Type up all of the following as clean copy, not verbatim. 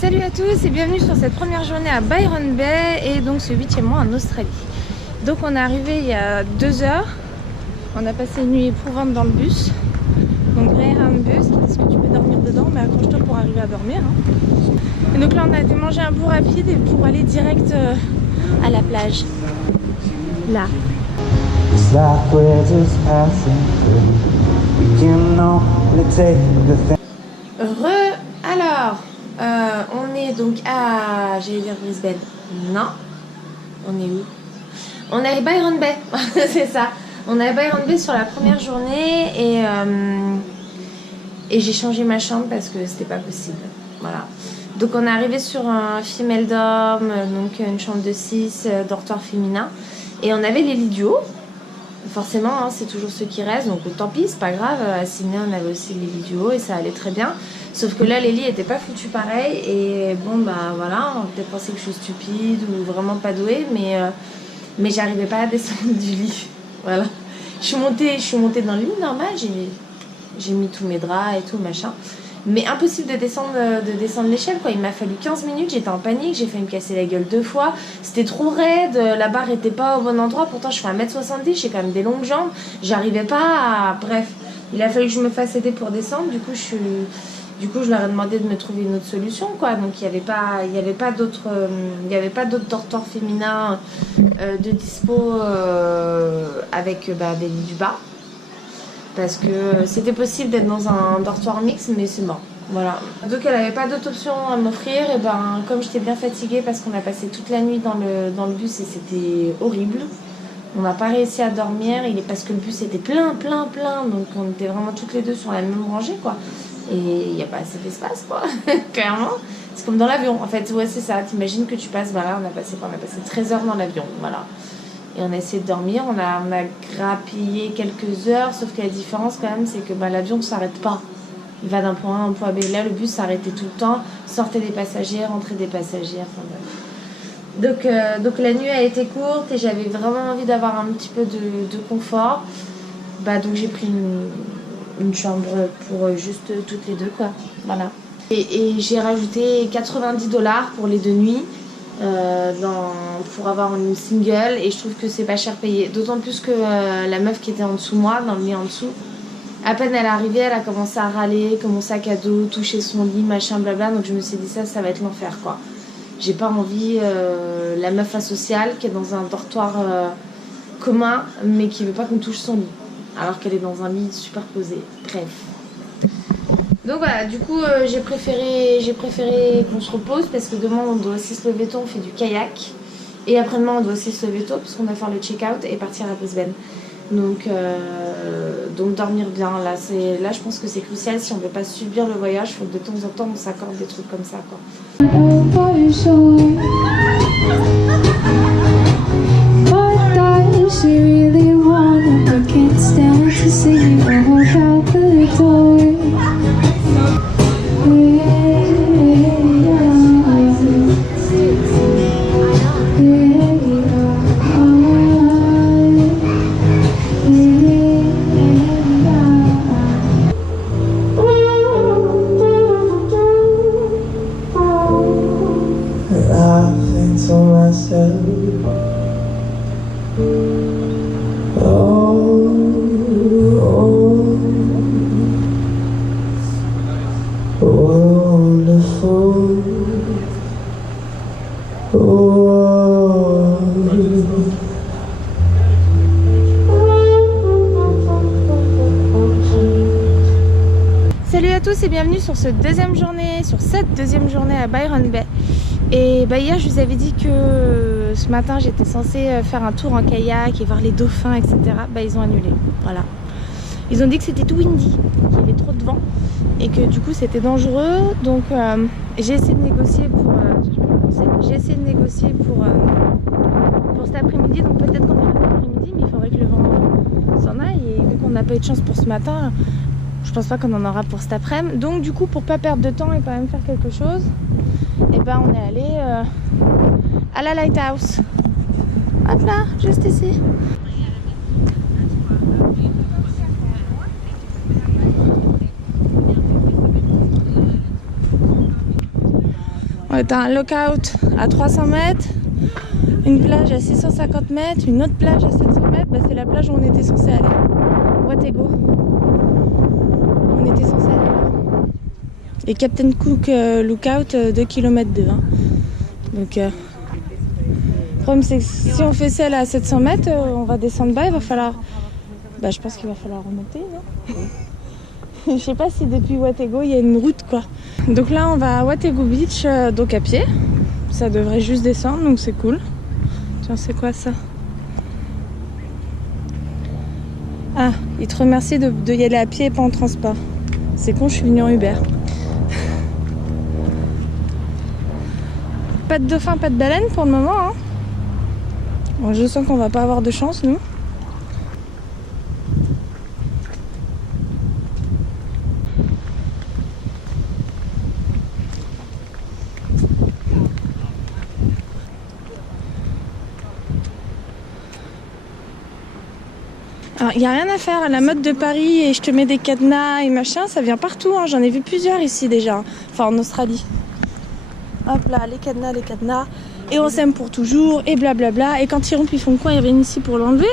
Salut à tous et bienvenue sur cette première journée à Byron Bay et donc ce 8e mois en Australie. Donc on est arrivé il y a 2 heures, on a passé une nuit éprouvante dans le bus. Donc Greyhound bus, qui dit que tu peux dormir dedans mais accroche-toi pour arriver à dormir. Et donc là on a été manger un bout rapide et pour aller direct à la plage. Là. Alors, on est donc à, j'allais dire Brisbane, non, on est où? On est à Byron Bay, c'est ça. On est à Byron Bay sur la première journée et j'ai changé ma chambre parce que c'était pas possible, voilà. Donc on est arrivé sur un female dorm, donc une chambre de 6, dortoir féminin, et on avait les lits du haut. Forcément, hein, c'est toujours ceux qui restent, donc tant pis, c'est pas grave. À Sydney, on avait aussi les lits du haut et ça allait très bien. Sauf que là, les lits étaient pas foutus pareil. Et bon, bah voilà, on peut-être penser que je suis stupide ou vraiment pas douée, mais j'arrivais pas à descendre du lit. Voilà. Je suis montée dans le lit normal, j'ai mis tous mes draps et tout, machin. Mais impossible de descendre l'échelle, quoi. Il m'a fallu 15 minutes, j'étais en panique, j'ai failli me casser la gueule 2 fois. C'était trop raide, la barre était pas au bon endroit, pourtant je fais 1m70, j'ai quand même des longues jambes. J'arrivais pas à... Bref, il a fallu que je me fasse aider pour descendre, du coup je leur ai demandé de me trouver une autre solution, quoi. Donc il y avait pas d'autres dortoirs féminins de dispo avec des lits du bas. Parce que c'était possible d'être dans un dortoir mixte, mais c'est mort. Voilà. Donc elle n'avait pas d'autre option à m'offrir, et comme j'étais bien fatiguée parce qu'on a passé toute la nuit dans le bus et c'était horrible, on n'a pas réussi à dormir, parce que le bus était plein, donc on était vraiment toutes les deux sur la même rangée, quoi. Et il n'y a pas assez d'espace, quoi, clairement. C'est comme dans l'avion, en fait, ouais, c'est ça. T'imagines que tu passes, on a passé 13 heures dans l'avion, voilà. Et on a essayé de dormir, on a grappillé quelques heures, sauf que la différence quand même, c'est que l'avion ne s'arrête pas. Il va d'un point A à un point B. Là, le bus s'arrêtait tout le temps, sortait des passagers, rentrait des passagers, enfin bref. Donc la nuit a été courte et j'avais vraiment envie d'avoir un petit peu de confort. Donc j'ai pris une chambre pour juste toutes les deux, quoi. Voilà. Et j'ai rajouté $90 pour les 2 nuits. Pour avoir une single, et je trouve que c'est pas cher payé, d'autant plus que la meuf qui était en dessous moi, dans le lit en dessous, à peine elle est arrivée, elle a commencé à râler que mon sac à dos touchait son lit, machin blabla, donc je me suis dit ça va être l'enfer, quoi. J'ai pas envie la meuf asociale qui est dans un dortoir commun mais qui veut pas qu'on touche son lit alors qu'elle est dans un lit superposé, bref. Donc voilà, du coup j'ai préféré qu'on se repose parce que demain on doit aussi se lever tôt, on fait du kayak. Et après-demain on doit aussi se lever tôt parce qu'on va faire le check-out et partir à Brisbane. Donc dormir bien, là je pense que c'est crucial si on veut pas subir le voyage, il faut que de temps en temps on s'accorde des trucs comme ça, quoi. Salut à tous et bienvenue sur cette deuxième journée à Byron Bay. Et hier je vous avais dit que ce matin j'étais censée faire un tour en kayak et voir les dauphins, etc. Ils ont annulé, voilà. Ils ont dit que c'était tout windy, qu'il y avait trop de vent et que du coup c'était dangereux. Donc j'ai essayé de négocier pour cet après-midi. Donc peut-être qu'on ira cet après-midi, mais il faudrait que le vent s'en aille. Et vu qu'on n'a pas eu de chance pour ce matin, je pense pas qu'on en aura pour cet après-midi. Donc du coup, pour pas perdre de temps et quand même faire quelque chose, on est allé à la Lighthouse. Hop là, juste ici. Ouais, t'as un lookout à 300 mètres, une plage à 650 mètres, une autre plage à 700 mètres. Bah, c'est la plage où on était censé aller. Watago. On était censé aller là. Et Captain Cook lookout 2 km 2. Hein. Donc, le problème c'est que si on fait celle à 700 mètres, on va descendre bas, il va falloir... Bah, je pense qu'il va falloir remonter, non? Je sais pas si depuis Watago il y a une route quoi. Donc là on va à Watago Beach, donc à pied. Ça devrait juste descendre donc c'est cool. Tiens, c'est quoi ça? Ah, il te remercie de y aller à pied et pas en transport. C'est con, je suis venue en Uber. Pas de dauphin, pas de baleine pour le moment. Hein. Bon, je sens qu'on va pas avoir de chance nous. Alors, il n'y a rien à faire à la mode de Paris et je te mets des cadenas et machin, ça vient partout. Hein. J'en ai vu plusieurs ici déjà, enfin en Australie. Hop là, les cadenas, et on s'aime pour toujours, et blablabla. Et quand ils rompent, ils font quoi? Ils viennent ici pour l'enlever.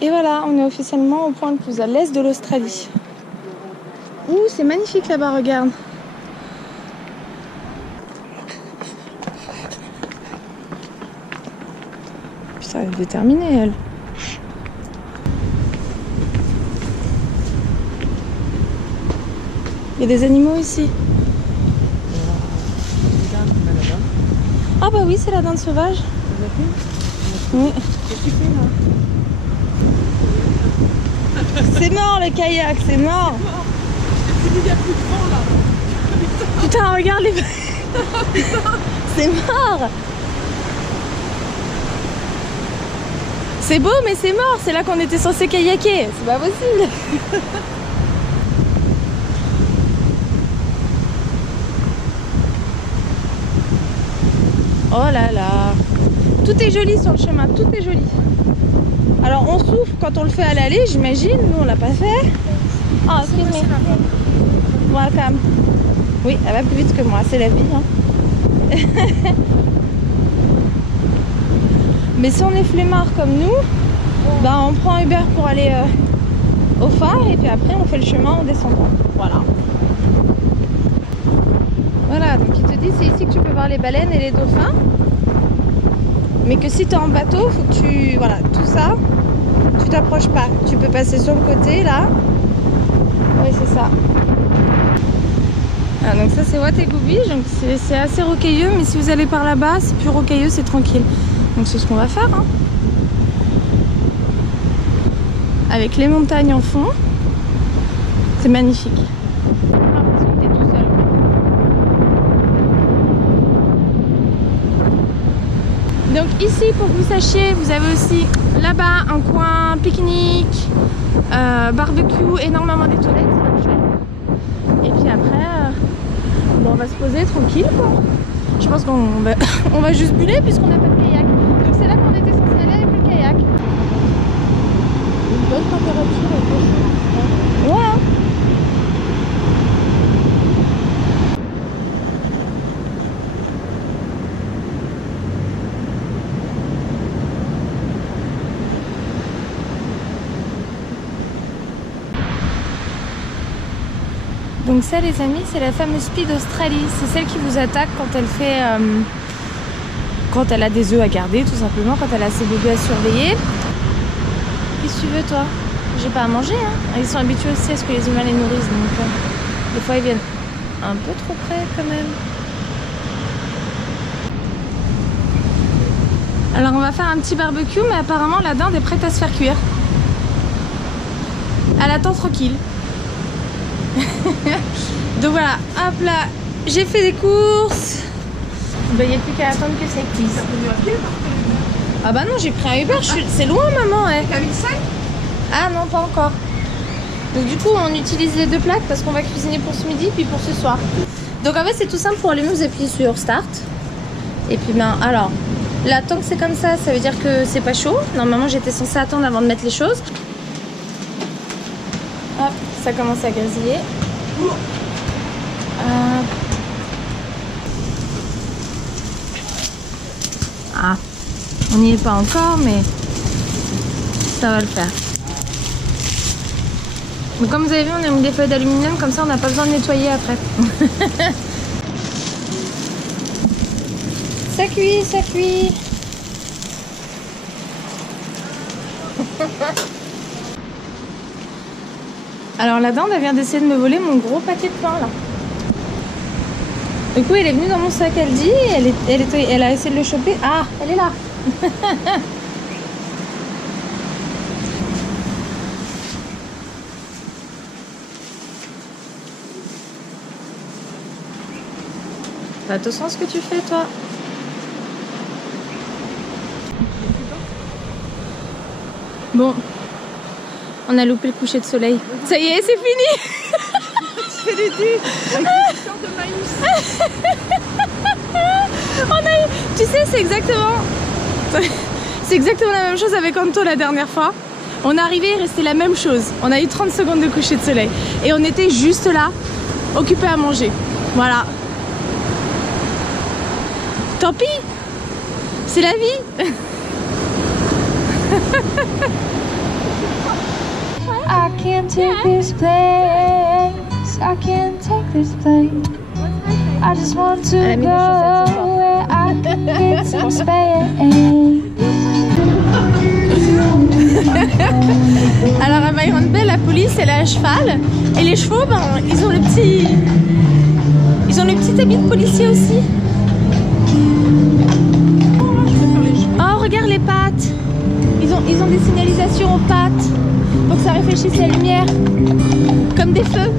Et voilà, on est officiellement au point le plus à l'est de l'Australie. Ouh, c'est magnifique là-bas, regarde. Putain, elle est déterminée, elle. Il y a des animaux ici. Ah bah oui, c'est la dinde sauvage. Oui. C'est mort le kayak, c'est mort. Putain, regarde les... C'est mort. C'est beau mais c'est mort, c'est là qu'on était censé kayaker. C'est pas possible. Oh là là. Tout est joli sur le chemin, tout est joli. Alors on souffre quand on le fait à l'aller, j'imagine. Nous on l'a pas fait. Oh, excuse-moi. Welcome. Oui, elle va plus vite que moi, c'est la vie. Hein. Mais si on est flemmard comme nous, bah on prend Uber pour aller au phare et puis après on fait le chemin en descendant. Voilà. Voilà, donc il te dit c'est ici que tu peux voir les baleines et les dauphins. Mais que si tu es en bateau, faut que tu... Voilà, tout ça, tu t'approches pas. Tu peux passer sur le côté là. Oui, c'est ça. Ah, donc ça c'est Watago Beach, donc c'est assez rocailleux, mais si vous allez par là-bas, c'est plus rocailleux, c'est tranquille. Donc c'est ce qu'on va faire. Hein. Avec les montagnes en fond, c'est magnifique. J'ai l'impression que t'es tout seul. Donc ici, pour que vous sachiez, vous avez aussi là-bas un coin pique-nique, barbecue, énormément des toilettes. Et puis après, bon, on va se poser tranquille quoi. Je pense qu'on va, on va juste buller puisqu'on n'a pas de kayak. Donc c'est là qu'on était censé aller avec le kayak. Une bonne température et pas chaud. Ouais. Donc ça les amis, c'est la fameuse Speed Australie. C'est celle qui vous attaque quand elle fait... quand elle a des œufs à garder tout simplement, quand elle a ses bébés à surveiller. Qu'est-ce que tu veux toi? J'ai pas à manger hein. Ils sont habitués aussi à ce que les humains les nourrissent, donc des fois ils viennent un peu trop près quand même. Alors on va faire un petit barbecue, mais apparemment la dinde est prête à se faire cuire. Elle attend tranquille. Donc voilà, hop là, j'ai fait des courses. Il n'y a plus qu'à attendre que ça cuise. Ah bah non, j'ai pris un Uber, c'est loin maman. T'as mis le sel? Ah non, pas encore. Donc du coup, on utilise les deux plaques parce qu'on va cuisiner pour ce midi puis pour ce soir. Donc en fait, c'est tout simple pour allumer, vous appuyez sur Start. Et puis ben alors, là tant que c'est comme ça, ça veut dire que c'est pas chaud. Normalement, j'étais censée attendre avant de mettre les choses. Hop, ça commence à grésiller. Hop. Ah, on n'y est pas encore, mais ça va le faire. Donc comme vous avez vu, on a mis des feuilles d'aluminium, comme ça on n'a pas besoin de nettoyer après. Ça cuit, ça cuit. Alors la dinde, elle vient d'essayer de me voler mon gros paquet de pain là. Du coup, elle est venue dans mon sac Aldi, elle a essayé de le choper. Ah, elle est là. Fais attention à ce que tu fais, toi. Bon, on a loupé le coucher de soleil. Ça y est, c'est fini. Tu fais des dés avec des histoires de maïs. Tu sais, c'est exactement la même chose avec Anto la dernière fois. On est arrivé, il restait la même chose. On a eu 30 secondes de coucher de soleil. Et on était juste là, occupés à manger. Voilà. Tant pis. C'est la vie. I can't take this place. I can't take this place. I just want to Elle a mis des chaussettes ce soir. go where I can get some space. Alors à Byron Bay, la police elle est à cheval. Et les chevaux, ben, ils ont le petit habit de policier aussi. Oh, regarde les pattes. Ils ont des signalisations aux pattes pour que ça réfléchisse la lumière. Comme des feux.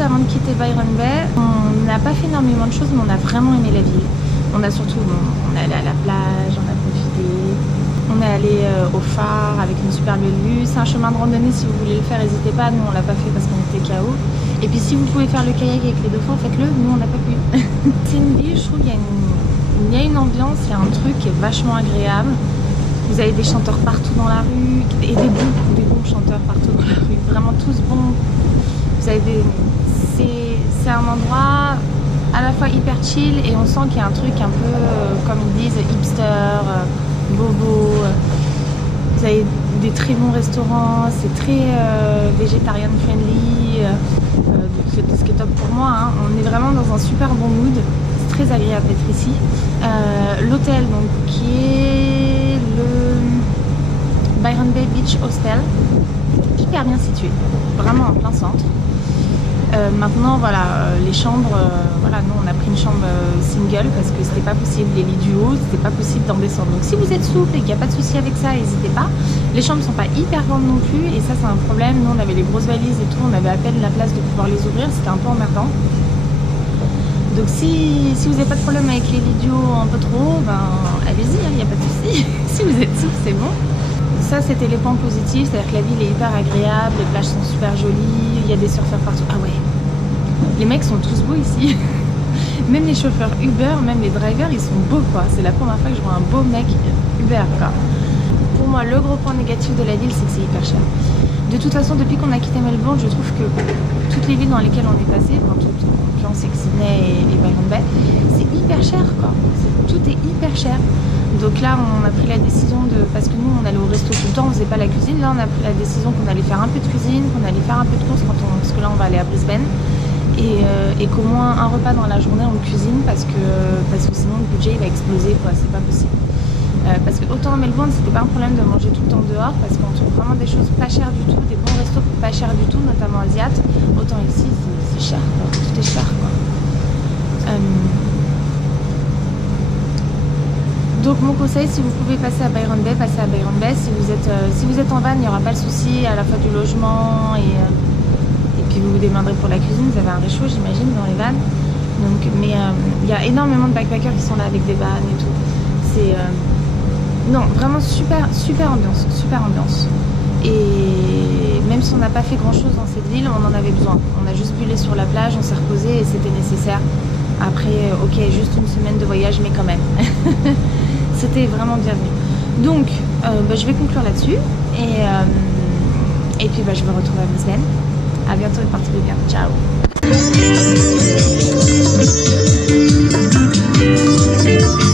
Avant de quitter Byron Bay, on n'a pas fait énormément de choses, mais on a vraiment aimé la ville. On a surtout, on est allé à la plage, on a profité, on est allé au phare avec une super belle vue. C'est un chemin de randonnée, si vous voulez le faire, n'hésitez pas. Nous on l'a pas fait parce qu'on était KO. Et puis si vous pouvez faire le kayak avec les dauphins, faites-le. Nous on n'a pas pu. C'est une ville, je trouve, il y a une ambiance, il y a un truc qui est vachement agréable. Vous avez des chanteurs partout dans la rue et des bons chanteurs partout dans la rue, vraiment tous bons. Vous avez c'est un endroit à la fois hyper chill et on sent qu'il y a un truc un peu, comme ils disent, hipster, bobo. Vous avez des très bons restaurants, c'est très végétarien friendly, ce qui est top pour moi. Hein. On est vraiment dans un super bon mood, c'est très agréable d'être ici. L'hôtel, donc, qui est le Byron Bay Beach Hostel, hyper bien situé, vraiment en plein centre. Maintenant voilà, les chambres, voilà, nous on a pris une chambre single parce que c'était pas possible, les lits du haut, c'était pas possible d'en descendre. Donc si vous êtes souple et qu'il n'y a pas de souci avec ça, n'hésitez pas. Les chambres sont pas hyper grandes non plus et ça c'est un problème. Nous on avait les grosses valises et tout, on avait à peine la place de pouvoir les ouvrir, c'était un peu emmerdant. Donc si vous n'avez pas de problème avec les lits du haut un peu trop hauts, ben allez-y, il n'y a pas de souci. Si vous êtes souple, c'est bon. Ça c'était les points positifs, c'est-à-dire que la ville est hyper agréable, les plages sont super jolies, il y a des surfeurs partout. Ah ouais, les mecs sont tous beaux ici. Même les chauffeurs Uber, même les drivers, ils sont beaux quoi. C'est la première fois que je vois un beau mec Uber quoi. Pour moi, le gros point négatif de la ville, c'est que c'est hyper cher. De toute façon, depuis qu'on a quitté Melbourne, je trouve que toutes les villes dans lesquelles on est passé, enfin toutes, en l'occurrence Sydney et Byron Bay, c'est hyper cher quoi. Tout est hyper cher. Donc là, on a pris la décision de... Parce que nous, on allait au resto tout le temps, on faisait pas la cuisine. Là, on a pris la décision qu'on allait faire un peu de cuisine, qu'on allait faire un peu de courses parce que là, on va aller à Brisbane. Et qu'au moins un repas dans la journée, on cuisine parce que sinon, le budget, il va exploser, quoi. C'est pas possible. Parce que autant à Melbourne c'était pas un problème de manger tout le temps dehors parce qu'on trouve vraiment des choses pas chères du tout, des bons restos pas chers du tout, notamment asiates. Autant ici c'est cher, quoi. Tout est cher quoi. Donc mon conseil, si vous pouvez passer à Byron Bay, passez à Byron Bay. Si vous êtes en van, il n'y aura pas le souci à la fois du logement et puis vous vous démerderez pour la cuisine. Vous avez un réchaud j'imagine dans les vannes. Donc, mais il y a énormément de backpackers qui sont là avec des vannes et tout. C'est non, vraiment super ambiance. Et même si on n'a pas fait grand chose dans cette ville, on en avait besoin. On a juste bullé sur la plage, on s'est reposé et c'était nécessaire. Après, ok, juste une semaine de voyage, mais quand même. C'était vraiment bienvenu. Donc, je vais conclure là-dessus. Et puis, je vais retrouver à Brisbane. À bientôt et portez-vous bien. Ciao.